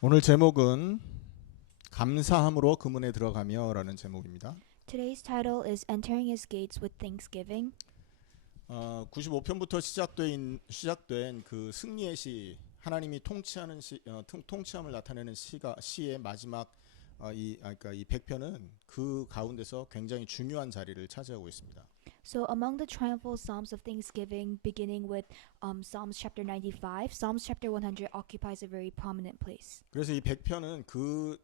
오늘 제목은 감사함으로 그 문에 들어가며라는 제목입니다. Today's title is Entering His Gates with Thanksgiving. 95편부터 시작된 그 승리의 시, 하나님이 통치하는 통치함을 나타내는 시의 마지막 그러니까 이 100편은 그 가운데서 굉장히 중요한 자리를 차지하고 있습니다. So, among the triumphal psalms of Thanksgiving, beginning with Psalms chapter 95, Psalms chapter 100 occupies a very prominent place. 그래서 이 100편은 그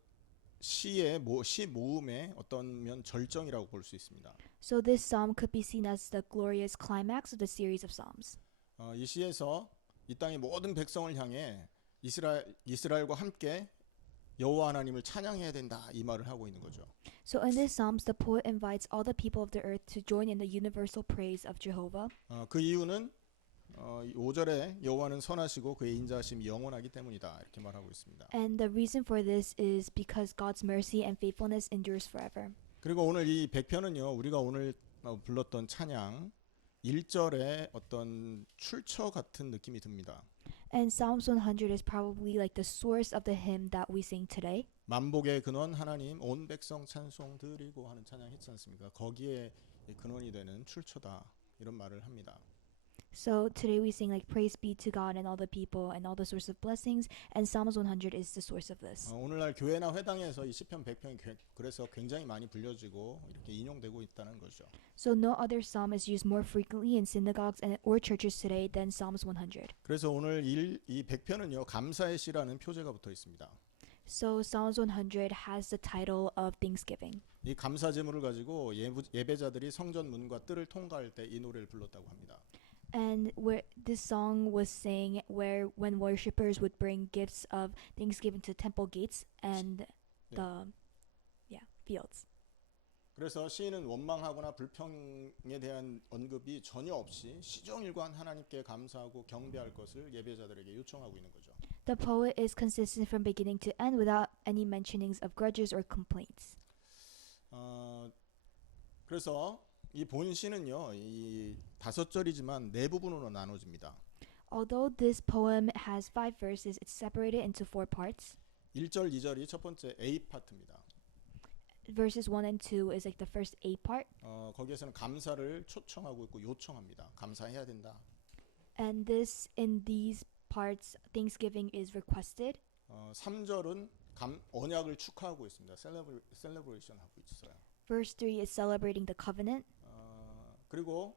시 모음의 어떤 면 절정이라고 볼 수 있습니다. So, this psalm could be seen as the glorious climax of the series of psalms. 이 시에서 이 땅의 모든 백성을 향해 이스라엘과 함께 여호와 하나님을 찬양해야 된다 이 말을 하고 있는 거죠. So, in this psalms, the poet invites all the people of the earth to join in the universal praise of Jehovah. 그 이유는 5절에 여호와는 선하시고 그의 인자하심이 영원하기 때문이다 이렇게 말하고 있습니다. And the reason for this is because God's mercy and faithfulness endures forever. 그리고 오늘 이 100편은요 우리가 오늘 불렀던 찬양 1절의 어떤 출처 같은 느낌이 듭니다. And Psalms 100 is probably like the source of the hymn that we sing today. 만복의 근원 하나님 온 백성 찬송 드리고 하는 찬양 했지 않습니까? 거기에 근원이 되는 출처다 이런 말을 합니다. So today we sing like praise be to God and all the people and all the source of blessings, and Psalms 100 is the source of this. 오늘날 교회나 회당에서 이 시편 100편이 그래서 굉장히 많이 불려지고 이렇게 인용되고 있다는 거죠. So no other psalm is used more frequently in synagogues and or churches today than Psalms 100. 그래서 오늘 이 100편은요 감사의 시라는 표제가 붙어 있습니다. So Psalms 100 has the title of Thanksgiving. 이 감사 제물을 가지고 예배자들이 성전 문과 뜰을 통과할 때 이 노래를 불렀다고 합니다. And where this song was sang where when worshippers would bring gifts of thanksgiving to temple gates and the fields. 그래서 시인은 원망하거나 불평에 대한 언급이 전혀 없이 시종일관 하나님께 감사하고 경배할 것을 예배자들에게 요청하고 있는 거죠. The poet is consistent from beginning to end without any mentionings of grudges or complaints. 그래서 이 본시는요, 이 5절이지만 네 부분으로 나눠집니다. Although this poem has 5 verses, it's separated into 4 parts. 1절, 2절이 첫 번째 A 파트입니다. Verses 1 and 2 is like the first A part. 거기에서는 감사를 초청하고 있고 요청합니다. 감사해야 된다. And in these parts, thanksgiving is requested. 3절은 언약을 축하하고 있습니다. 셀레브레이션 하고 있어요. Verse 3 is celebrating the covenant. 그리고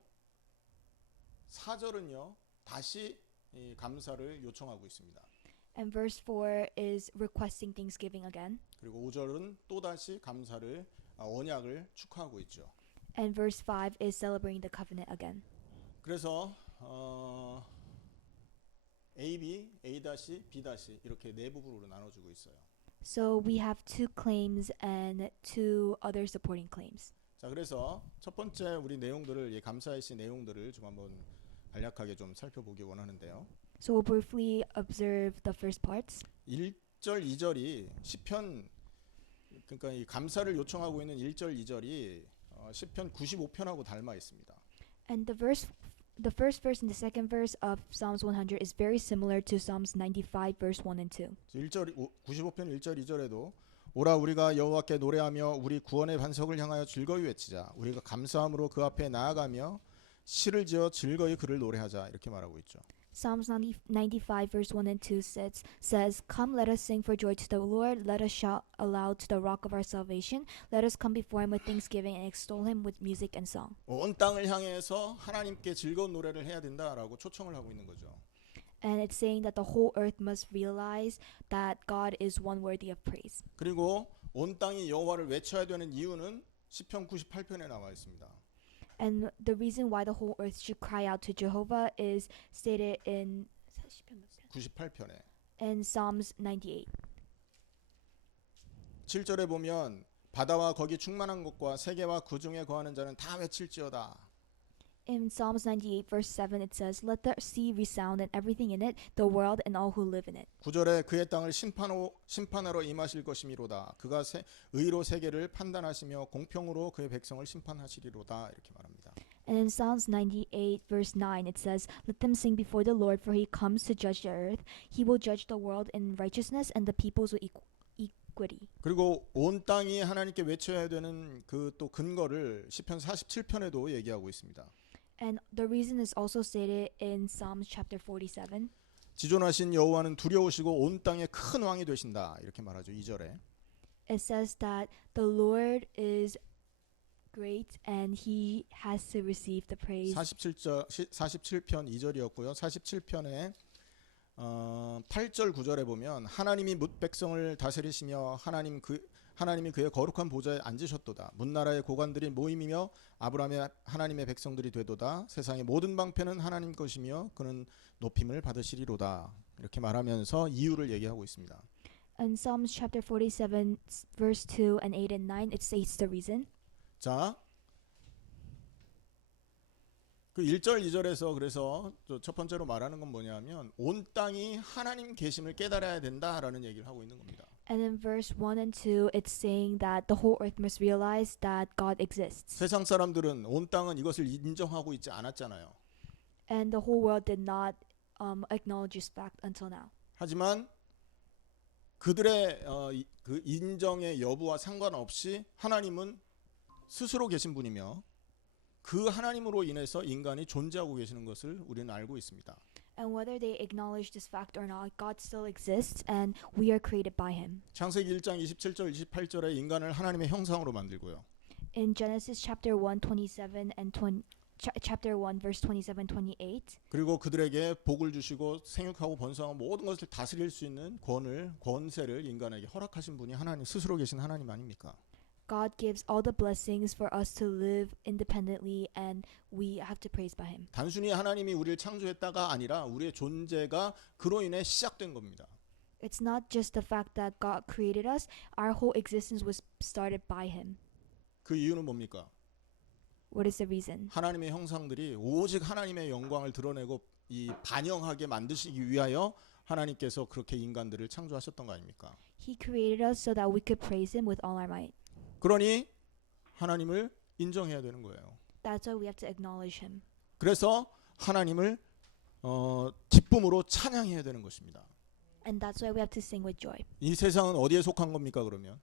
4절은요 다시 이 감사를 요청하고 있습니다. And verse 4 is requesting thanksgiving again. 그리고 5절은 또 다시 감사를 언약을 축하하고 있죠. And verse 5 is celebrating the covenant again. 그래서 A, B, A-, B- 이렇게 네 부분으로 나눠지고 있어요. So we have 2 claims and 2 other supporting claims. 자, 그래서 첫 번째 우리 내용들을 이 감사의 시 내용들을 좀 한번 간략하게 좀 살펴보기 원하는데요. So we'll briefly observe the first parts. 1절, 2절이 시편 그러니까 이 감사를 요청하고 있는 1절, 2절이 시편 95편하고 닮아 있습니다. And the first verse and the second verse of Psalms 100 is very similar to Psalms 95 verse 1 and 2. 95편 1절, 2절에도 오라 우리가 여호와께 노래하며 우리 구원의 반석을 향하여 즐거이 외치자. 우리가 감사함으로 그 앞에 나아가며 시를 지어 즐거이 그를 노래하자. 이렇게 말하고 있죠. Psalms 95 verse 1 and 2 says, Come, let us sing for joy to the Lord. Let us shout aloud to the rock of our salvation. Let us come before him with thanksgiving and extol him with music and song. 온 땅을 향해서 하나님께 즐거운 노래를 해야 된다라고 초청을 하고 있는 거죠. And it's saying that the whole earth must realize that God is one worthy of praise. 그리고 온 땅이 여호와를 외쳐야 되는 이유는 시편 98편에 나와 있습니다. And the reason why the whole earth should cry out to Jehovah is stated in 98편에. in Psalms 98. 7절에 보면 바다와 거기 충만한 것과 세계와 그 중에 거하는 자는 다 외칠지어다. In Psalms 98 verse 7 it says, Let the sea resound and everything in it, the world and all who live in it. 9절에 그의 땅을 심판하러 임하실 것이미로다. 그가 의로 세계를 판단하시며 공평으로 그의 백성을 심판하시리로다. 이렇게 말합니다. And in Psalms 98 verse 9 it says, "Let them sing before the Lord, for he comes to judge the earth. He will judge the world in righteousness and the peoples with equity." 그리고 온 땅이 하나님께 외쳐야 되는 그 또 근거를 시편 47편에도 얘기하고 있습니다. And the reason is also stated in Psalms chapter 47. 지존하신 여호와는 두려우시고 온 땅의 큰 왕이 되신다. 이렇게 말하죠. 2절에. It says that the Lord is great and he has to receive the praise. 47편 2절이었고요. 47편에 8절 9절에 보면 하나님이 뭇 백성을 다스리시며 하나님이 그의 거룩한 보좌에 앉으셨도다. 문나라의 고관들이 모임이며 아브라함의 하나님의 백성들이 되도다. 세상의 모든 방패는 하나님 것이며 그는 높임을 받으시리로다. 이렇게 말하면서 이유를 얘기하고 있습니다. In Psalms chapter 47 verse 2 and 8 and 9 it states the reason. 자, 그 1절 2절에서 그래서 첫 번째로 말하는 건 뭐냐면 온 땅이 하나님 계심을 깨달아야 된다라는 얘기를 하고 있는 겁니다. And in verse 1 and 2 it's saying that the whole earth must realize that God exists. 세상 사람들은 온 땅은 이것을 인정하고 있지 않았잖아요. And the whole world did not acknowledge this fact until now. 하지만 그들의 그 인정의 여부와 상관없이 하나님은 스스로 계신 분이며 그 하나님으로 인해서 인간이 존재하고 계시는 것을 우리는 알고 있습니다. And whether they acknowledge this fact or not, God still exists and we are created by him. 창세기 1장 27절 28절에 인간을 하나님의 형상으로 만들고요. In Genesis chapter 1 27 and chapter 1 verse 27 28 그리고 그들에게 복을 주시고 생육하고 번성하고 모든 것을 다스릴 수 있는 권세를 인간에게 허락하신 분이 하나님 스스로 계신 하나님 아닙니까? God gives all the blessings for us to live independently and we have to praise by him. 단순히 하나님이 우리를 창조했다가 아니라 우리의 존재가 그로 인해 시작된 겁니다. It's not just the fact that God created us, our whole existence was started by him. 그 이유는 뭡니까? What is the reason? 하나님의 형상들이 오직 하나님의 영광을 드러내고 이 반영하게 만드시기 위하여 하나님께서 그렇게 인간들을 창조하셨던 거 아닙니까? He created us so that we could praise him with all our might. 그러니 하나님을 인정해야 되는 거예요. That's why we have to acknowledge him. 그래서 하나님을 기쁨으로 찬양해야 되는 것입니다. And that's why we have to sing with joy. 이 세상은 어디에 속한 겁니까 그러면?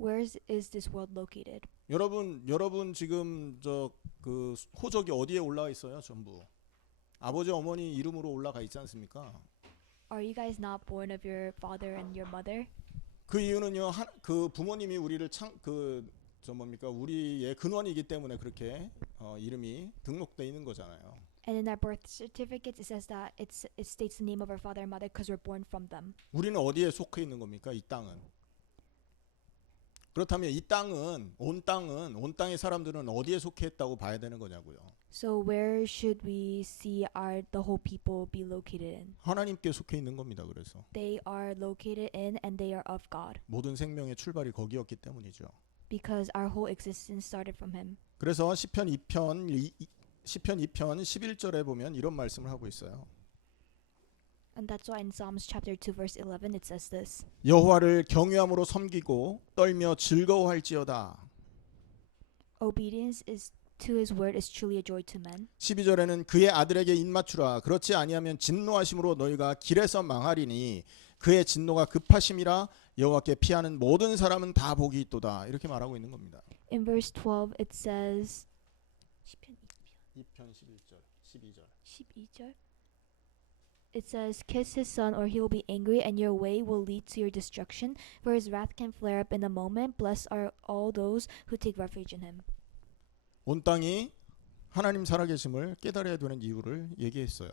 Where is this world located? 여러분 지금 그 호적이 어디에 올라가 있어요? 전부 아버지 어머니 이름으로 올라가 있지 않습니까? Are you guys not born of your father and your mother? 그 이유는요. 그 부모님이 우리를 우리의 근원이기 때문에 그렇게 이름이 등록돼 있는 거잖아요. And in our birth certificates it says that it states the name of our father and mother because we're born from them. 우리는 어디에 속해 있는 겁니까? 이 땅은. 그렇다면 온 땅의 사람들은 어디에 속해 있다고 봐야 되는 거냐고요. So where should we see the whole people be located in? 하나님께 속해 있는 겁니다. 그래서 They are located in and they are of God 모든 생명의 출발이 거기였기 때문이죠. because our whole existence started from him. 그래서 시편 2편 11절에 보면 이런 말씀을 하고 있어요. And that's why in Psalms chapter 2 verse 11 it says this. 여호와를 경외함으로 섬기고 떨며 즐거워할지어다. Obedience to his word is truly a joy to men. 12절에는 그의 아들에게 입맞추라. 그렇지 아니하면 진노하심으로 너희가 길에서 망하리니 그의 진노가 급하심이라 여호와께 피하는 모든 사람은 다 복이 있도다. 이렇게 말하고 있는 겁니다. In verse 12 it says 2편 11절 12절 It says, "Kiss his son or he will be angry and your way will lead to your destruction, for his wrath can flare up in a moment. Blessed are all those who take refuge in him." 온 땅이 하나님 살아계심을 깨달아야 되는 이유를 얘기했어요.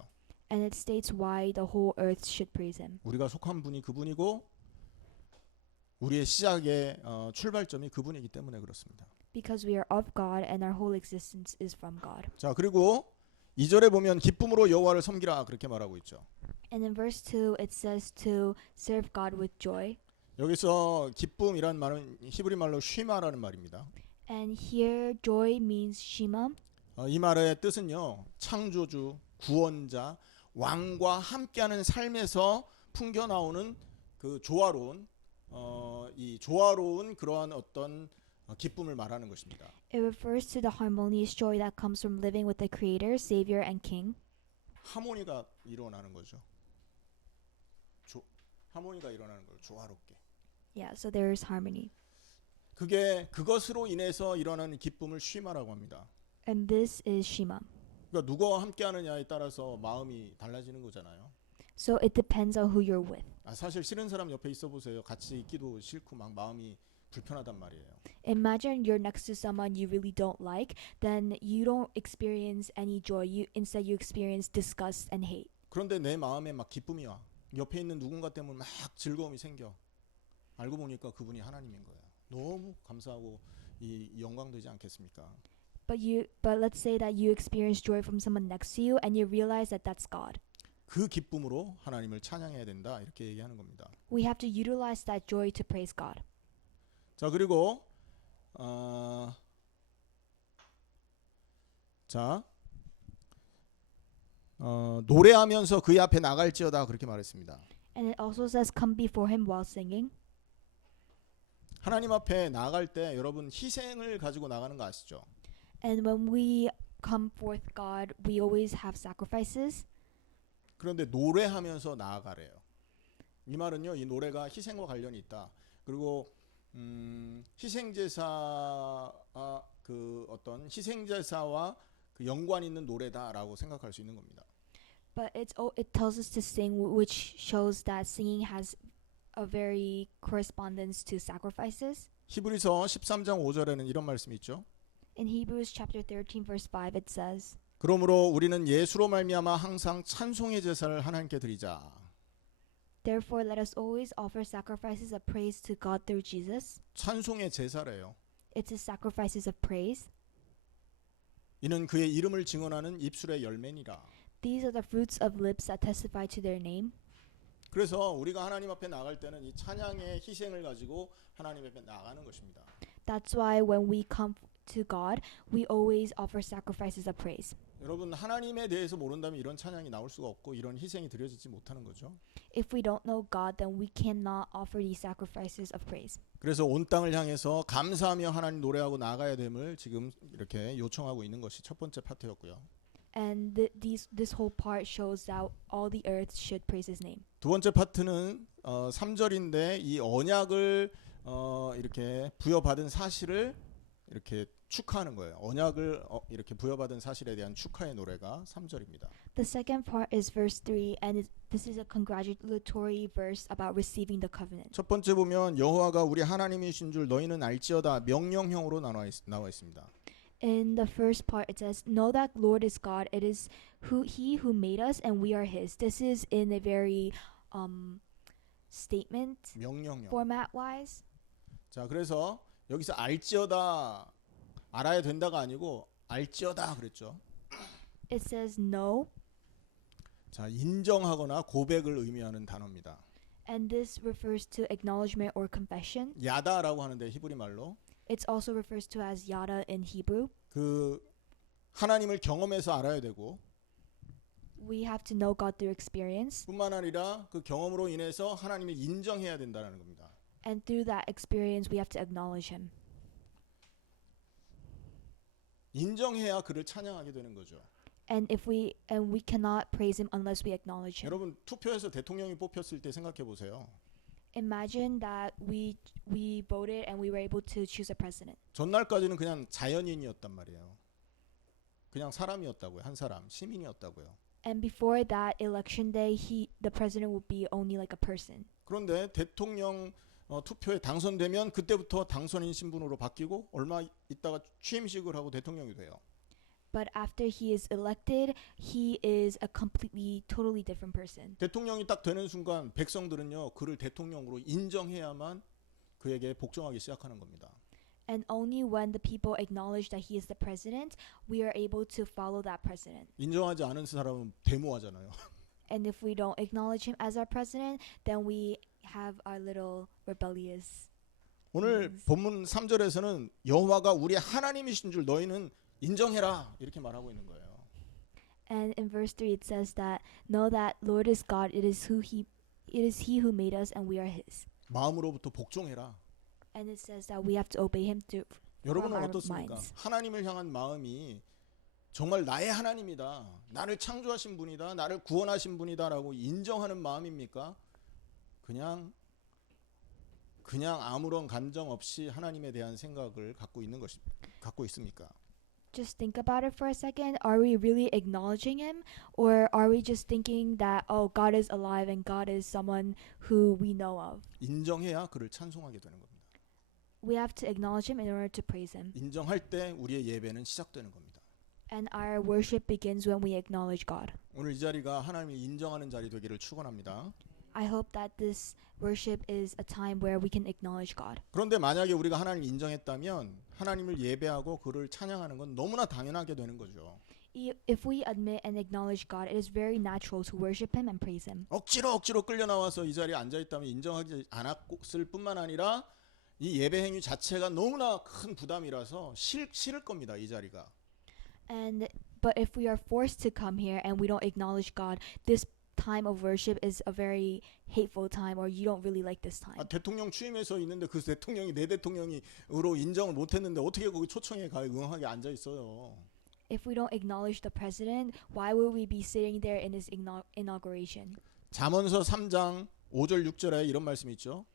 And it states why the whole earth should praise him. 우리가 속한 분이 그분이고 우리의 시작의 출발점이 그분이기 때문에 그렇습니다. Because we are of God and our whole existence is from God. 자, 그리고 2절에 보면 기쁨으로 여호와를 섬기라 그렇게 말하고 있죠. And in verse 2 it says to serve God with joy. 여기서 기쁨이란 말은 히브리 말로 쉬마라는 말입니다. And here joy means shima. 이 말의 뜻은요. 창조주, 구원자, 왕과 함께하는 삶에서 풍겨 나오는 그 조화로운 그러한 어떤 기쁨을 말하는 것입니다. It refers to the harmonious joy that comes from living with the Creator, Savior, and King. 하모니가 일어나는 거죠. 하모니가 일어나는 거예요. 조화롭게. Yeah, so there is harmony. 그것으로 인해서 일어나는 기쁨을 쉬마라고 합니다. And this is Shema. 그러니까 누구와 함께하느냐에 따라서 마음이 달라지는 거잖아요. So it depends on who you're with. 사실 싫은 사람 옆에 있어 보세요. 같이 있기도 싫고 막 마음이 불편하단 말이에요. Imagine you're next to someone you really don't like, then you don't experience any joy. Instead you experience disgust and hate. 그런데 내 마음에 막 기쁨이 와. 옆에 있는 누군가 때문에 막 즐거움이 생겨. 알고 보니까 그분이 하나님인 거예요. 너무 감사하고 이 영광되지 않겠습니까? But let's say that you experience joy from someone next to you and you realize that that's God. 그 기쁨으로 하나님을 찬양해야 된다. 이렇게 얘기하는 겁니다. We have to utilize that joy to praise God. 자, 그리고 노래하면서 그의 앞에 나갈지어다 그렇게 말했습니다. And it also says come before him while singing. 하나님 앞에 나갈 때 여러분 희생을 가지고 나가는 거 아시죠? And when we come forth God, we always have sacrifices. 그런데 노래하면서 나아가래요. 이 말은요, 이 노래가 희생과 관련이 있다. 그리고 희생제사 그 어떤 희생제사와 그 연관 있는 노래다라고 생각할 수 있는 겁니다. But it tells us to sing, which shows that singing has a very correspondence to sacrifices. 히브리서 13장 5절에는 이런 말씀이 있죠. In Hebrews chapter 13 verse 5 it says, 그러므로 우리는 예수로 말미암아 항상 찬송의 제사를 하나님께 드리자. Therefore let us always offer sacrifices of praise to God through Jesus. 찬송의 제사래요. It's the sacrifices of praise. 이는 그의 이름을 증언하는 입술의 열매니라. These are the fruits of lips that testify to their name. 그래서 우리가 하나님 앞에 나갈 때는 이 찬양의 희생을 가지고 하나님 앞에 나가는 것입니다. That's why when we come to God, we always offer sacrifices of praise. 여러분 하나님에 대해서 모른다면 이런 찬양이 나올 수가 없고 이런 희생이 드려지지 못하는 거죠. If we don't know God, then we cannot offer these sacrifices of praise. 그래서 온 땅을 향해서 감사하며 하나님 노래하고 나가야 됨을 지금 이렇게 요청하고 있는 것이 첫 번째 파트였고요. And this whole part shows that all the earth should praise His name. 두 번째 파트는 3절인데 이 언약을 이렇게 부여받은 사실을 이렇게 축하하는 거예요. 언약을 이렇게 부여받은 사실에 대한 축하의 노래가 3절입니다. The second part is verse 3, and this is a congratulatory verse about receiving the covenant. 첫 번째 보면 여호와가 우리 하나님이신 줄 너희는 알지어다 명령형으로 나와 있습니다. In the first part it says, know that Lord is God, it is He who made us and we are His. This is in a very statement 명령형. format wise. 자, 그래서 여기서 알지어다 알아야 된다가 아니고 알지어다 그랬죠. It says know, 자, 인정하거나 고백을 의미하는 단어입니다. and this refers to acknowledgement or confession. 야다라고 하는데 히브리 말로 It also refers to as yada in Hebrew. 그 하나님을 경험해서 알아야 되고 We have to know God through experience, 뿐만 아니라 그 경험으로 인해서 하나님을 인정해야 된다는 겁니다. and through that experience we have to acknowledge Him. 인정해야 그를 찬양하게 되는 거죠. And we cannot praise Him unless we acknowledge Him. 여러분 투표해서 대통령이 뽑혔을 때 생각해 보세요. Imagine that we voted and we were able to choose a president. 전날까지는 그냥 자연인이었단 말이에요. 그냥 사람이었다고요. 한 사람, 시민이었다고요. And before that election day, the president would be only like a person. 그런데 대통령 투표에 당선되면 그때부터 당선인 신분으로 바뀌고 얼마 있다가 취임식을 하고 대통령이 돼요. But after he is elected, he is a completely, totally different person. 대통령이 딱 되는 순간 백성들은요 그를 대통령으로 인정해야만 그에게 복종하기 시작하는 겁니다. And only when the people acknowledge that he is the president, we are able to follow that president. 인정하지 않은 사람은 데모하잖아요. And if we don't acknowledge him as our president, then we have our little rebellious. 오늘 본문 3절에서는 여호와가 우리 하나님이신 줄 너희는 인정해라 이렇게 말하고 있는 거예요. And in verse 3 it says that know that Lord is God, it is he who made us and we are his. 마음으로부터 복종해라. And it says that we have to obey him through 여러분은 our 어떻습니까? minds. 하나님을 향한 마음이 정말 나의 하나님이다. 나를 창조하신 분이다. 나를 구원하신 분이다라고 인정하는 마음입니까? 그냥 아무런 감정 없이 하나님에 대한 생각을 갖고 있습니까? Just think about it for a second. Are we really acknowledging him, or are we just thinking that, oh, God is alive and God is someone who we know of? 인정해야 그를 찬송하게 되는 겁니다. We have to acknowledge him in order to praise him. 인정할 때 우리의 예배는 시작되는 겁니다. And our worship begins when we acknowledge God. 오늘 이 자리가 하나님을 인정하는 자리 되기를 축원합니다. I hope that this worship is a time where we can acknowledge God. 그런데 만약에 우리가 하나님을 인정했다면 하나님을 예배하고 그를 찬양하는 건 너무나 당연하게 되는 거죠. If we admit and acknowledge God, it is very natural to worship him and praise him. 억지로 끌려 나와서 이 자리에 앉아 있다면 인정하지 않았을 뿐만 아니라 이 예배 행위 자체가 너무나 큰 부담이라서 싫을 겁니다. 이 자리가. But if we are forced to come here and we don't acknowledge God, this time of worship is a very hateful time, or you don't really like this time. 대통령 취임해서 있는데 그 대통령이 내 대통령이로 인정을 못했는데 어떻게 거기 초청에 응하게 앉아 있어요? If we don't acknowledge the president, why would we be sitting there in his inauguration? 잠언서 3장 5절 6절에 이런 말씀이 있죠.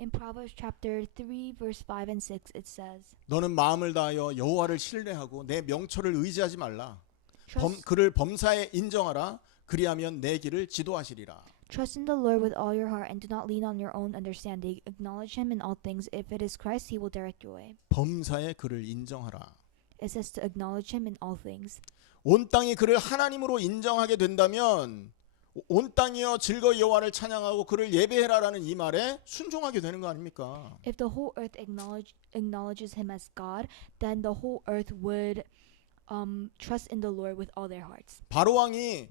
In Proverbs chapter 3 verse 5 and 6 it says, 너는 마음을 다하여 여호와를 신뢰하고 내 명철을 의지하지 말라. Trust, 그를 범사에 인정하라. 그리하면 내 길을 지도하시리라. trust in the Lord with all your heart and do not lean on your own understanding. Acknowledge him in all things. If it is Christ, he will direct your way. 범사에 그를 인정하라. It says to acknowledge him in all things. 온 땅이 그를 하나님으로 인정하게 된다면 온 땅이여 즐거이 여호와를 찬양하고 그를 예배해라라는 이 말에 순종하게 되는 거 아닙니까? If the whole earth acknowledges him as God, then the whole earth would trust in the Lord with all their hearts. 바로 왕이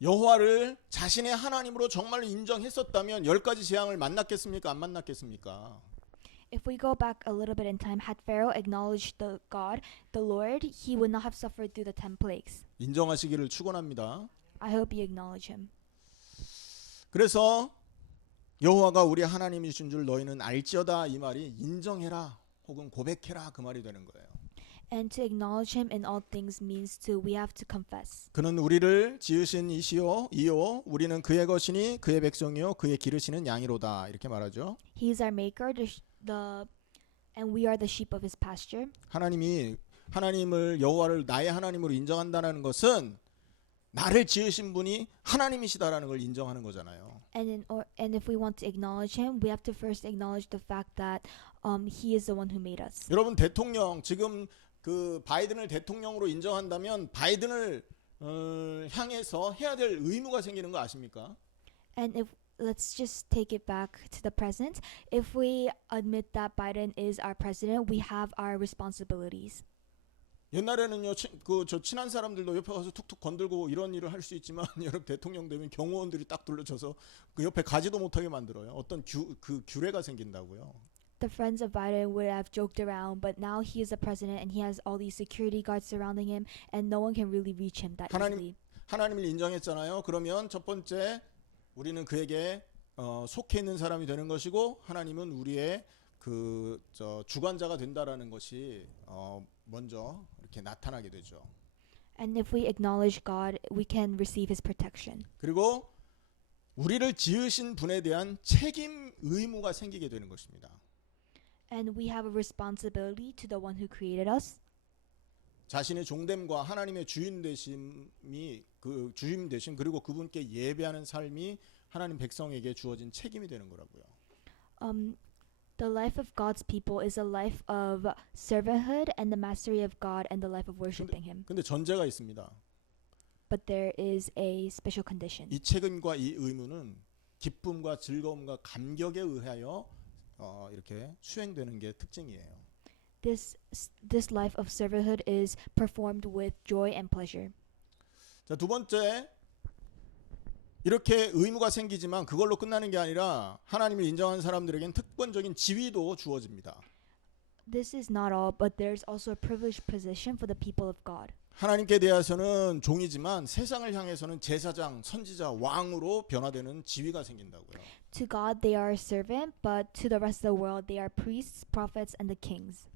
여호와를 자신의 하나님으로 정말 인정했었다면 10가지 재앙을 만났겠습니까? 안 만났겠습니까? If we go back a little bit in time, had Pharaoh acknowledged the God, the Lord, he would not have suffered through the 10 plagues. 인정하시기를 축원합니다. I hope you acknowledge him. 그래서 여호와가 우리 하나님이신 줄 너희는 알지어다 이 말이 인정해라 혹은 고백해라 그 말이 되는 거예요. And to acknowledge him in all things means we have to confess. 그는 우리를 지으신 이시요 우리는 그의 것이니 그의 백성이요 그의 기르시는 양이로다 이렇게 말하죠. He is our maker, and we are the sheep of his pasture. 하나님을 여호와를 나의 하나님으로 인정한다는 것은 나를 지으신 분이 하나님이시다라는 걸 인정하는 거잖아요. And if we want to acknowledge him, we have to first acknowledge the fact that he is the one who made us. 여러분 대통령 지금 그 바이든을 대통령으로 인정한다면 바이든을 향해서 해야 될 의무가 생기는 거 아십니까? And if let's just take it back to the present, if we admit that Biden is our president, we have our responsibilities. 옛날에는요, 저 친한 사람들도 옆에 가서 툭툭 건들고 이런 일을 할 수 있지만 여러분 대통령 되면 경호원들이 딱 둘러쳐서 그 옆에 가지도 못하게 만들어요. 어떤 규례가 생긴다고요. The friends of Biden would have joked around, but now he is the president and he has all these security guards surrounding him, and no one can really reach him that easily. 하나님을 인정했잖아요. 그러면 첫 번째 우리는 그에게 속해 있는 사람이 되는 것이고 하나님은 우리의 주관자가 된다라는 것이 먼저 이렇게 나타나게 되죠. And if we acknowledge God, we can receive his protection. 그리고 우리를 지으신 분에 대한 책임 의무가 생기게 되는 것입니다. And we have a responsibility to the one who created us. 자신의 종됨과 하나님의 주인 되심이 주임 되심 그리고 그분께 예배하는 삶이 하나님 백성에게 주어진 책임이 되는 거라고요. The life of God's people is a life of servanthood and the mastery of God and the life of worshiping him. 근데 전제가 있습니다. But there is a special condition. 이 책임과 이 의무는 기쁨과 즐거움과 감격에 의하여 이렇게 수행되는 게 특징이에요. This life of servanthood is performed with joy and pleasure. 자, 두 번째 이렇게 의무가 생기지만 그걸로 끝나는 게 아니라 하나님을 인정하는 사람들에겐 특권적인 지위도 주어집니다. This is not all, but there's also a privileged position for the people of God. 하나님께 대해서는 종이지만 세상을 향해서는 제사장, 선지자, 왕으로 변화되는 지위가 생긴다고요. To God they are a servant, but to the rest of the world they are priests, prophets, and the kings.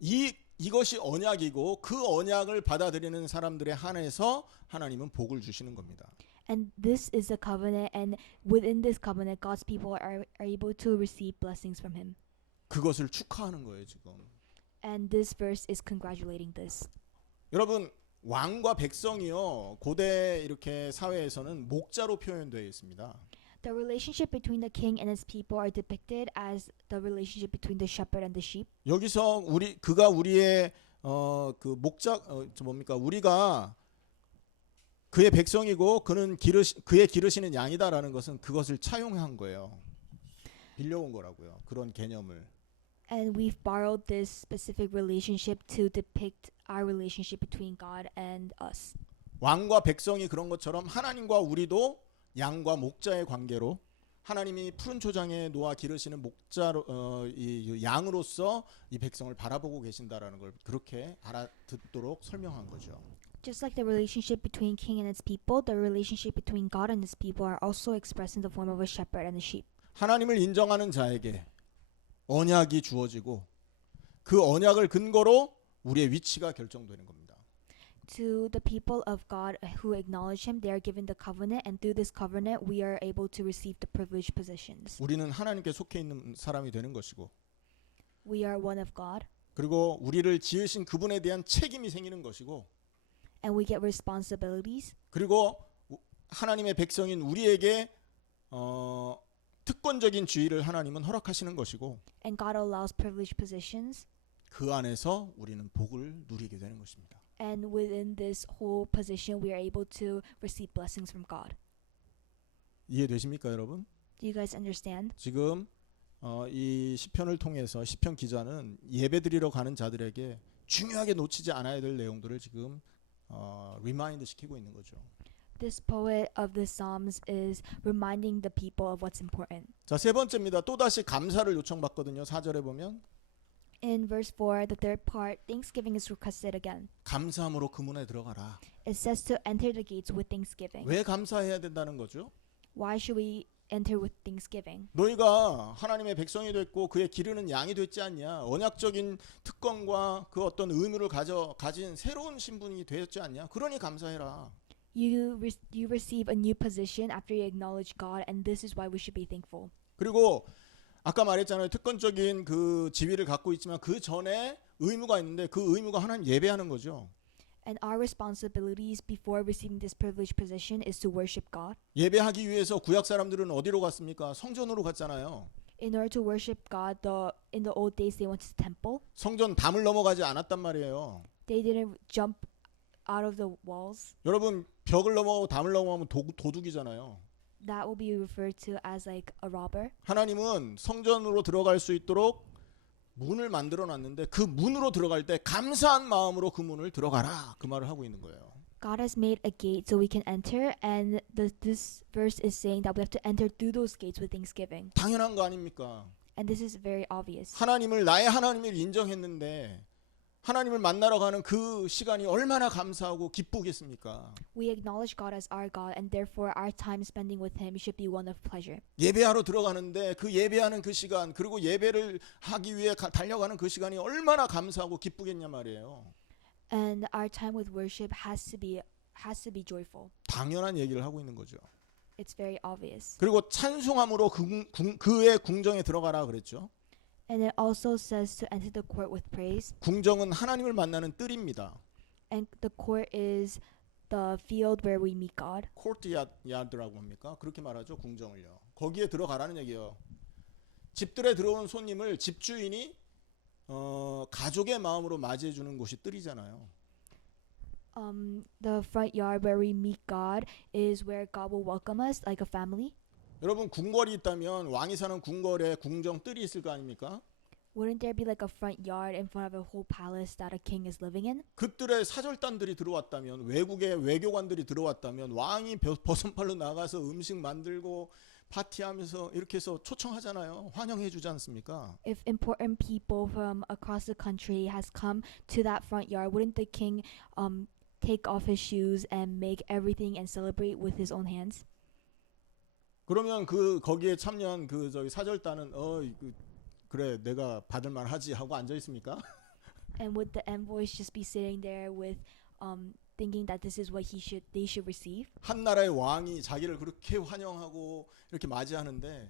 이것이 언약이고 그 언약을 받아들이는 사람들에 한해서 하나님은 복을 주시는 겁니다. And this is the covenant, and within this covenant, God's people are able to receive blessings from Him. 그것을 축하하는 거예요, 지금. And this verse is congratulating this. 여러분, 왕과 백성이요, 고대 이렇게 사회에서는 목자로 표현되어 있습니다. The relationship between the king and his people are depicted as the relationship between the shepherd and the sheep. 여기서 그가 우리의 그 목자 뭡니까? 우리가 그의 백성이고 그의 기르시는 양이다라는 것은 그것을 차용한 거예요. 빌려온 거라고요. 그런 개념을. And we've borrowed this specific relationship to depict our relationship between God and us. 왕과 백성이 그런 것처럼 하나님과 우리도 양과 목자의 관계로 하나님이 푸른 초장에 놓아 기르시는 목자로 이 양으로서 이 백성을 바라보고 계신다라는 걸 그렇게 알아듣도록 설명한 거죠. Just like the relationship between king and his people, the relationship between God and his people are also expressed in the form of a shepherd and a sheep. 하나님을 인정하는 자에게 언약이 주어지고 그 언약을 근거로 우리의 위치가 결정되는 겁니다. To the people of God who acknowledge him, they are given the covenant, and through this covenant we are able to receive the privileged positions. 우리는 하나님께 속해 있는 사람이 되는 것이고 We are one of God, 그리고 우리를 지으신 그분에 대한 책임이 생기는 것이고 and we get responsibilities. 그리고 하나님의 백성인 우리에게 특권적인 지위를 하나님은 허락하시는 것이고 And God allows privileged positions, 그 안에서 우리는 복을 누리게 되는 것입니다. and within this whole position we are able to receive blessings from God. 이해되십니까, 여러분? Do you guys understand? 지금 이 시편을 통해서 시편 기자는 예배드리러 가는 자들에게 중요하게 놓치지 않아야 될 내용들을 지금 리마인드 시키고 있는 거죠. This poet of the Psalms is reminding the people of what's important. 자, 세 번째입니다. 또다시 감사를 요청받거든요. 4절에 보면 In verse 4, the third part, thanksgiving is requested again. 감사함으로 그 문에 들어가라. It says to enter the gates with thanksgiving. 왜 감사해야 된다는 거죠? Why should we enter with thanksgiving? 너희가 하나님의 백성이 됐고 그의 기르는 양이 됐지 않냐? 언약적인 특권과 그 어떤 의무를 가진 새로운 신분이 되었지 않냐? 그러니 감사해라. You receive a new position after you acknowledge God, and this is why we should be thankful. 그리고 아까 말했잖아요. 특권적인 그 지위를 갖고 있지만 그 전에 의무가 있는데 그 의무가 하나님 예배하는 거죠. And our responsibilities before receiving this privileged position is to worship God. 예배하기 위해서 구약 사람들은 어디로 갔습니까? 성전으로 갔잖아요. In order to worship God, in the old days they went to the temple. 성전 담을 넘어가지 않았단 말이에요. They didn't jump out of the walls. 여러분 벽을 넘어 담을 넘어가면 도둑이잖아요. That will be referred to as like a robber. 하나님은 성전으로 들어갈 수 있도록 문을 만들어 놨는데 그 문으로 들어갈 때 감사한 마음으로 그 문을 들어가라. 그 말을 하고 있는 거예요. God has made a gate so we can enter, and this verse is saying that we have to enter through those gates with thanksgiving. 당연한 거 아닙니까? And this is very obvious. 하나님을 나의 하나님을 인정했는데 하나님을 만나러 가는 그 시간이 얼마나 감사하고 기쁘겠습니까? We acknowledge God as our God, and therefore our time spending with Him should be one of pleasure. 예배하러 들어가는데 그 예배하는 그 시간 그리고 예배를 하기 위해 달려가는 그 시간이 얼마나 감사하고 기쁘겠냐 말이에요. And our time with worship has to be joyful. 당연한 얘기를 하고 있는 거죠. It's very obvious. 그리고 찬송함으로 그의 궁정에 들어가라 그랬죠. And it also says to enter the court with praise. 궁정은 하나님을 만나는 뜰입니다. And the court is the field where we meet God. 코르트야드라고 합니까? 그렇게 말하죠. 궁정을요. 거기에 들어가라는 얘기예요. 집들에 들어온 손님을 집주인이 가족의 마음으로 맞이해 주는 곳이 뜰이잖아요. The front yard where we meet God is where God will welcome us like a family. 여러분 궁궐이 있다면 왕이 사는 궁궐에 궁정 뜰이 있을 거 아닙니까? Wouldn't there be like a front yard in front of a whole palace that a king is living in? 그 뜰에 사절단들이 들어왔다면 외국의 외교관들이 들어왔다면 왕이 버선발로 나가서 음식 만들고 파티하면서 이렇게 해서 초청하잖아요. 환영해 주지 않습니까? If important people from across the country has come to that front yard, wouldn't the king take off his shoes and make everything and celebrate with his own hands? 그러면 거기에 참여한 사절단은 그래 내가 받을 만하지 하고 앉아 있습니까? And would the envoys just be sitting there with thinking that this is what they should receive? 한 나라의 왕이 자기를 그렇게 환영하고 이렇게 맞이하는데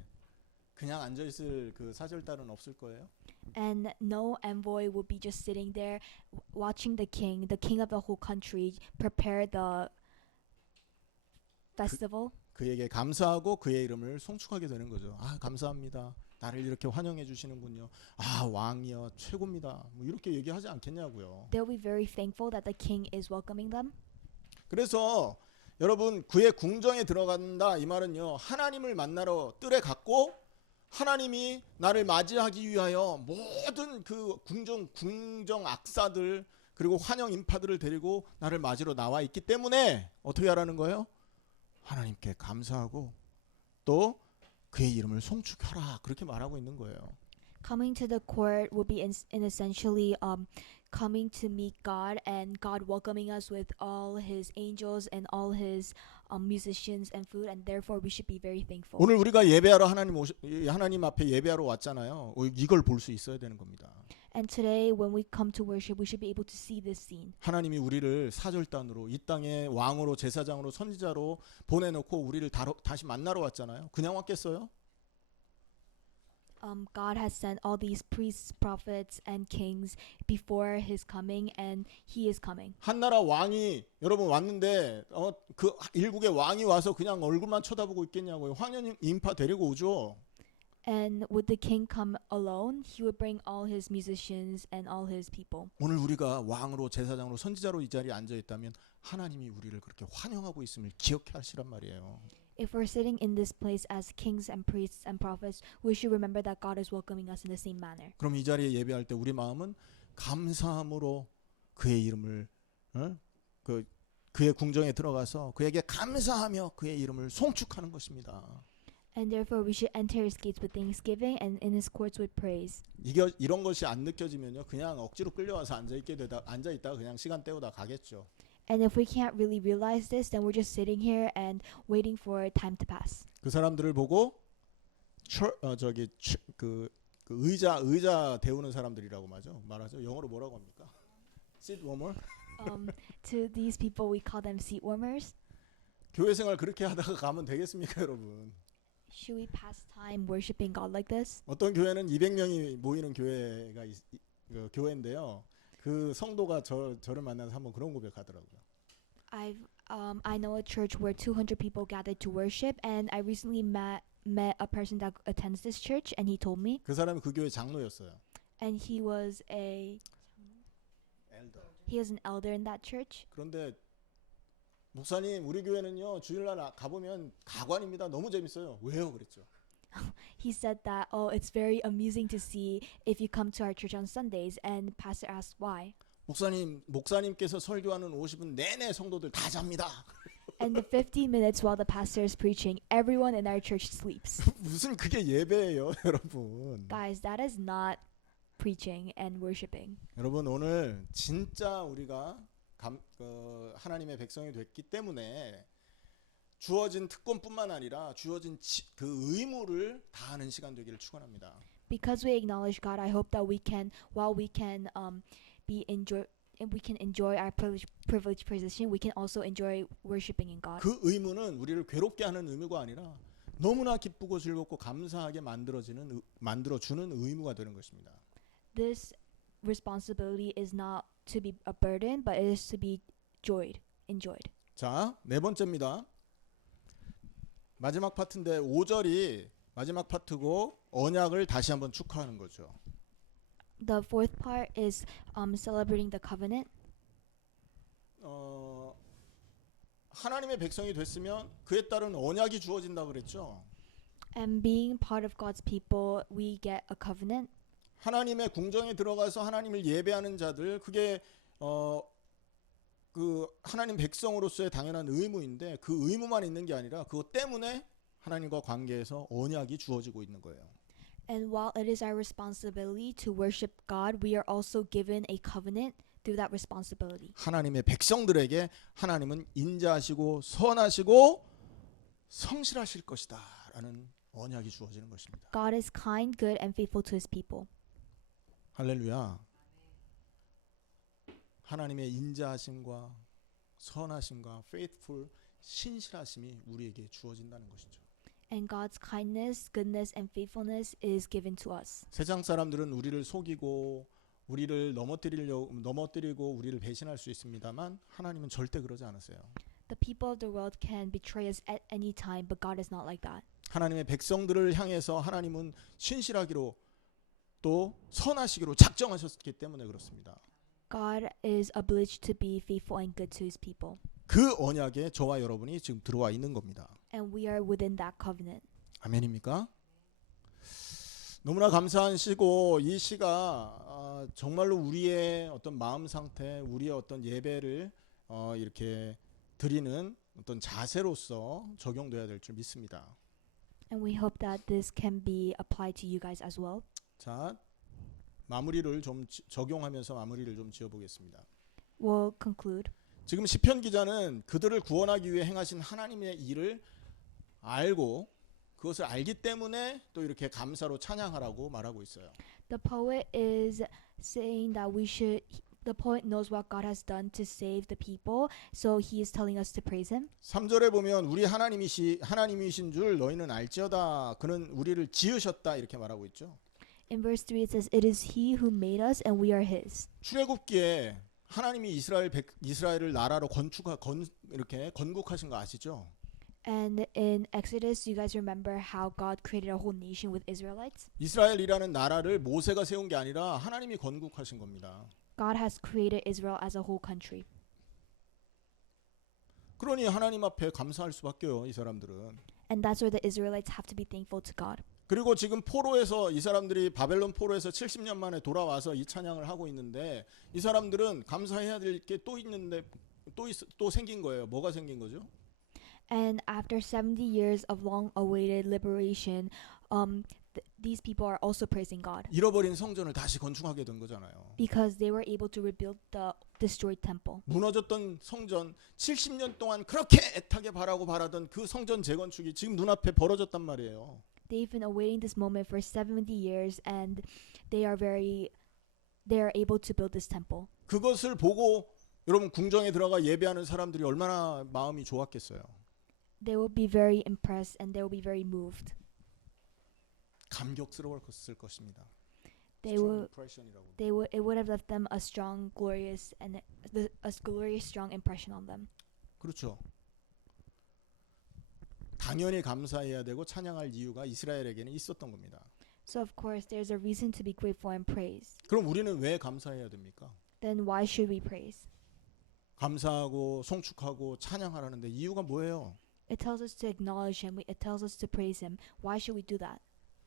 그냥 앉아 있을 그 사절단은 없을 거예요. And no envoy would be just sitting there watching the king of the whole country, prepare the festival. 그에게 감사하고 그의 이름을 송축하게 되는 거죠. 아 감사합니다. 나를 이렇게 환영해 주시는군요. 아 왕이여 최고입니다. 뭐 이렇게 얘기하지 않겠냐고요. They'll be very thankful that the king is welcoming them. 그래서 여러분 그의 궁정에 들어간다 이 말은요. 하나님을 만나러 뜰에 갔고 하나님이 나를 맞이하기 위하여 모든 그 궁정 악사들 그리고 환영 인파들을 데리고 나를 맞으러 나와 있기 때문에 어떻게 하라는 거예요? 하나님께 감사하고 또 그의 이름을 송축하라 그렇게 말하고 있는 거예요. Coming to the court will be in essentially coming to meet God and God welcoming us with all his angels and all his musicians and food, and therefore we should be very thankful. 오늘 우리가 예배하러 하나님 앞에 예배하러 왔잖아요. 이걸 볼 수 있어야 되는 겁니다. And today when we come to worship, we should be able to see this scene. 하나님이 우리를 사절단으로 이 땅에 왕으로 제사장으로 선지자로 보내놓고 우리를 다시 만나러 왔잖아요. 그냥 왔겠어요? God has sent all these priests, prophets, and kings before his coming, and he is coming. 한 나라 왕이 여러분 왔는데 그 일국의 왕이 와서 그냥 얼굴만 쳐다보고 있겠냐고요. 황년 인파 데리고 오죠. And would the king come alone? He would bring all his musicians and all his people. 오늘 우리가 왕으로 제사장으로 선지자로 이 자리에 앉아 있다면 하나님이 우리를 그렇게 환영하고 있음을 기억해 하시란 말이에요. If we're sitting in this place as kings and priests and prophets, we should remember that God is welcoming us in the same manner. 그럼 이 자리에 예배할 때 우리 마음은 감사함으로 그의 이름을 그의 궁정에 들어가서 그에게 감사하며 그의 이름을 송축하는 것입니다. And therefore we should enter his gates with thanksgiving and in his courts with praise. 이런 것이 안 느껴지면요, 그냥 억지로 끌려와서 앉아 있다가 그냥 시간 때우다 가겠죠. And if we can't really realize this, then we're just sitting here and waiting for time to pass. 그 사람들을 보고 그 의자 데우는 사람들이라고 말하죠. 영어로 뭐라고 합니까? Seat warmer. To these people, we call them seat warmers. 교회 생활 그렇게 하다가 가면 되겠습니까, 여러분? Should we pass time worshiping God like this? 어떤 교회는 200명이 모이는 교회인데요. 그 성도가 저를 만나서 한번 그런 고백하더라고요. I know a church where 200 people gathered to worship, and I recently met a person that attends this church, and he told me, 그 사람이 그 교회 장로였어요. and he was an elder in that church. 그런데 목사님, 우리 교회는요 주일날 가보면 가관입니다. 너무 재밌어요. 왜요? 그랬죠. He said that, oh, it's very amusing to see if you come to our church on Sundays, and pastor asked why. 목사님께서 설교하는 50분 내내 성도들 다 잡니다. And the 50 minutes while the pastor is preaching, everyone in our church sleeps. 무슨 그게 예배예요, 여러분. Guys, that is not preaching and worshiping. 여러분 오늘 진짜 우리가 하나님의 백성이 됐기 때문에 주어진 특권뿐만 아니라 주어진 그 의무를 다하는 시간 되기를 축원합니다. Because we acknowledge God, I hope that we can enjoy our privileged position, we can also enjoy worshiping in God. 그 의무는 우리를 괴롭게 하는 의무가 아니라 너무나 기쁘고 즐겁고 감사하게 만들어주는 의무가 되는 것입니다. This responsibility is not to be a burden, but it is to be enjoyed. 자, 네 번째입니다. 마지막 파트인데 5절이 마지막 파트고 언약을 다시 한번 축하하는 거죠. The fourth part is celebrating the covenant. 하나님의 백성이 됐으면 그에 따른 언약이 주어진다 그랬죠. And being part of God's people, we get a covenant. 하나님의 궁정에 들어가서 하나님을 예배하는 자들, 그게 그 하나님 백성으로서의 당연한 의무인데 그 의무만 있는 게 아니라 그것 때문에 하나님과 관계에서 언약이 주어지고 있는 거예요. And while it is our responsibility to worship God, we are also given a covenant through that responsibility. 하나님의 백성들에게 하나님은 인자하시고 선하시고 성실하실 것이다라는 언약이 주어지는 것입니다. God is kind, good, and faithful to his people. 할렐루야. 하나님의 인자하심과 선하심과 faithful 신실하심이 우리에게 주어진다는 것이죠. And God's kindness, goodness, and faithfulness is given to us. 세상 사람들은 우리를 속이고 우리를 넘어뜨리고 우리를 배신할 수 있습니다만 하나님은 절대 그러지 않으세요. The people of the world can betray us at any time, but God is not like that. 하나님의 백성들을 향해서 하나님은 신실하기로 또 선하시기로 작정하셨기 때문에 그렇습니다. God is obliged to be faithful and good to his people. 그 언약에 저와 여러분이 지금 들어와 있는 겁니다. And we are within that covenant. 아멘입니까? 너무나 감사한 시고 이 시가 정말로 우리의 어떤 마음 상태, 우리의 어떤 예배를 이렇게 드리는 어떤 자세로서 적용돼야 될 줄 믿습니다. And we hope that this can be applied to you guys as well. 자, 마무리를 좀 적용하면서 마무리를 좀 지어보겠습니다. We'll conclude. 지금 시편 기자는 그들을 구원하기 위해 행하신 하나님의 일을 알고 그것을 알기 때문에 또 이렇게 감사로 찬양하라고 말하고 있어요. The poet is saying that the poet knows what God has done to save the people, so he is telling us to praise him. 3절에 보면 우리 하나님이신 줄 너희는 알지어다. 그는 우리를 지으셨다 이렇게 말하고 있죠. In verse 3 it says, "It is he who made us and we are his." 출애굽기에 하나님이 이스라엘을 나라로 이렇게 건국하신 거 아시죠? And in Exodus, you guys remember how God created a whole nation with Israelites? 이스라엘이라는 나라를 모세가 세운 게 아니라 하나님이 건국하신 겁니다. God has created Israel as a whole country. 그러니 하나님 앞에 감사할 수밖에요, 이 사람들은. And that's where the Israelites have to be thankful to God. 그리고 지금 포로에서 이 사람들이 바벨론 포로에서 70년 만에 돌아와서 이 찬양을 하고 있는데 이 사람들은 감사해야 될 게 또 있는데 또 생긴 거예요. 뭐가 생긴 거죠? And after 70 years of long-awaited liberation, these people are also praising God 잃어버린 성전을 다시 건축하게 된 거잖아요. because they were able to rebuild the destroyed temple. 무너졌던 성전 70년 동안 그렇게 애타게 바라던 그 성전 재건축이 지금 눈앞에 벌어졌단 말이에요. They've been awaiting this moment for 70 years and they are able to build this temple. 그것을 보고 여러분 궁정에 들어가 예배하는 사람들이 얼마나 마음이 좋았겠어요. They will be very impressed and they will be very moved. 감격스러웠을 것입니다. It would have left them a strong, glorious, strong impression on them. 그렇죠. 당연히 감사해야 되고 찬양할 이유가 이스라엘에게는 있었던 겁니다. So of course, there's a reason to be grateful and praise. 그럼 우리는 왜 감사해야 됩니까? Then why should we praise? 감사하고 송축하고 찬양하라는데 이유가 뭐예요? It tells us to acknowledge him. It tells us to praise him. Why should we do that?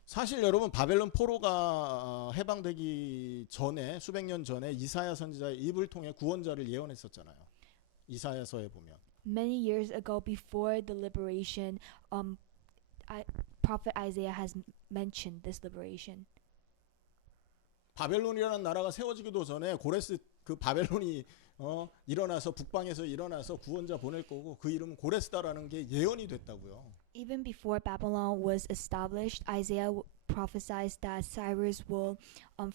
사실 여러분 바벨론 포로가 해방되기 전에 수백 년 전에 이사야 선지자의 입을 통해 구원자를 예언했었잖아요. 이사야서에 보면. Many years ago, before the liberation, Prophet Isaiah has mentioned this liberation. 바벨론이라는 나라가 세워지기도 전에 고레스 그 바벨론이 일어나서 북방에서 일어나서 구원자 보낼 거고 그 이름은 고레스다라는 게 예언이 됐다고요. Even before Babylon was established, Isaiah prophesied that Cyrus will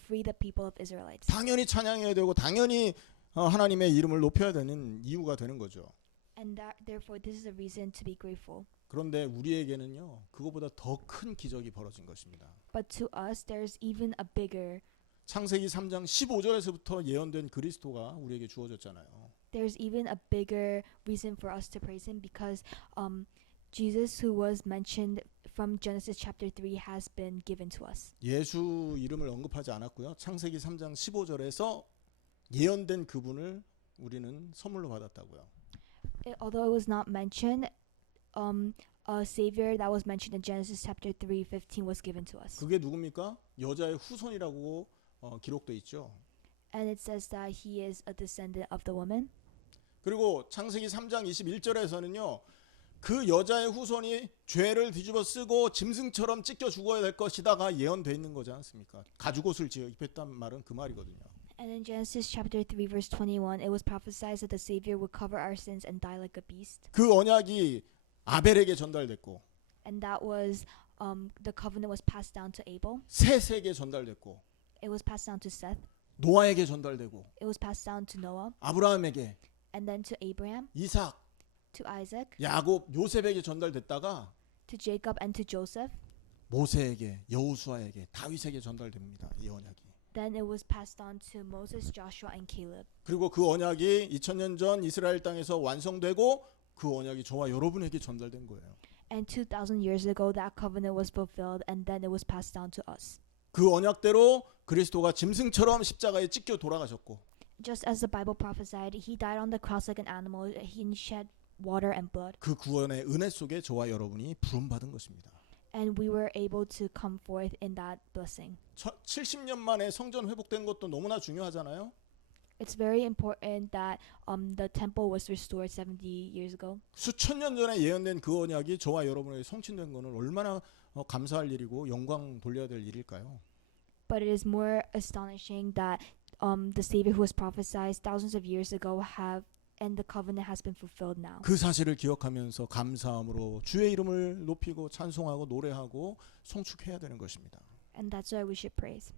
free the people of Israelites. 당연히 찬양해야 되고 당연히 하나님의 이름을 높여야 되는 이유가 되는 거죠. And therefore, this is a reason to be grateful. 그런데 우리에게는요, 그거보다 더 큰 기적이 벌어진 것입니다. But to us, there's even a bigger. 창세기 3장 15절에서부터 예언된 그리스도가 우리에게 주어졌잖아요. There's even a bigger reason for us to praise him because Jesus, who was mentioned from Genesis chapter 3, has been given to us. 예수 이름을 언급하지 않았고요. 창세기 3장 15절에서 예언된 그분을 우리는 선물로 받았다고요. Although it was not mentioned, a savior that was mentioned in Genesis chapter 3:15 was given to us. 그게 누굽니까? 여자의 후손이라고 기록돼 있죠. And it says that he is a descendant of the woman. 그리고 창세기 3장 21절에서는요. 그 여자의 후손이 죄를 뒤집어 쓰고 짐승처럼 찢겨 죽어야 될 것이다가 예언돼 있는 거지 않습니까? 가죽옷을 입혔단 말은 그 말이거든요. And in Genesis chapter 3 verse 21, it was prophesied that the Savior would cover our sins and die like a beast. 그 언약이 아벨에게 전달됐고 And that was the covenant was passed down to Abel. 셋에게 전달됐고 It was passed down to Seth. 노아에게 전달되고 It was passed down to Noah. 아브라함에게 And then to Abraham, 이삭, to Isaac, 야곱, 요셉에게 전달됐다가 to Jacob, and to Joseph. 모세에게, 여호수아에게, 다윗에게 전달됩니다. 이 언약이. Then it was passed on to Moses, Joshua, and Caleb. 그리고 그 언약이 2000년 전 이스라엘 땅에서 완성되고 그 언약이 저와 여러분에게 전달된 거예요. And 2,000 years ago, that covenant was fulfilled, and then it was passed down to us. 그 언약대로 그리스도가 짐승처럼 십자가에 찢겨 돌아가셨고 Just as the Bible prophesied, he died on the cross like an animal. He shed water and blood. 그 구원의 은혜 속에 저와 여러분이 부름받은 것입니다. And we were able to come forth in that blessing. 70년 만에 성전 회복된 것도 너무나 중요하잖아요. It's very important that the temple was restored 70 years ago. 수천 년 전에 예언된 그 언약이 저와 여러분에게 성취된 것은 얼마나 감사할 일이고 영광 돌려야 될 일일까요? But it is more astonishing that the Savior who was prophesied thousands of years ago and the covenant has been fulfilled now. 그 사실을 기억하면서 감사함으로 주의 이름을 높이고 찬송하고 노래하고 송축해야 되는 것입니다. And that's why we should praise.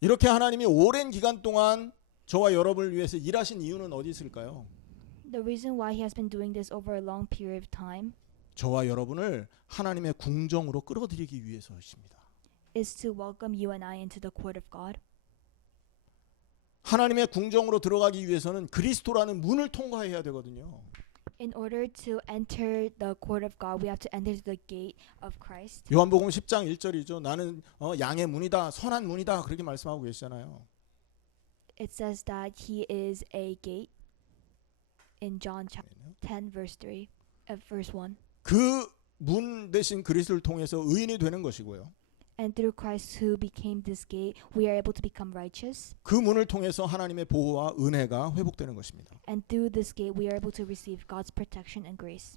이렇게 하나님이 오랜 기간 동안 저와 여러분을 위해서 일하신 이유는 어디 있을까요? The reason why he has been doing this over a long period of time 저와 여러분을 하나님의 궁정으로 끌어들이기 위해서입니다. is to welcome you and I into the court of God. 하나님의 궁정으로 들어가기 위해서는 그리스도라는 문을 통과해야 되거든요. In order to enter the court of God, we have to enter the gate of Christ. 요한복음 10장 1절이죠. 나는 양의 문이다, 선한 문이다 그렇게 말씀하고 계시잖아요. It says that he is a gate in John chapter 10 verse 3 verse 1. 그 문 대신 그리스도를 통해서 의인이 되는 것이고요. And through Christ who became this gate, we are able to become righteous. 그 문을 통해서 하나님의 보호와 은혜가 회복되는 것입니다. And through this gate, we are able to receive God's protection and grace.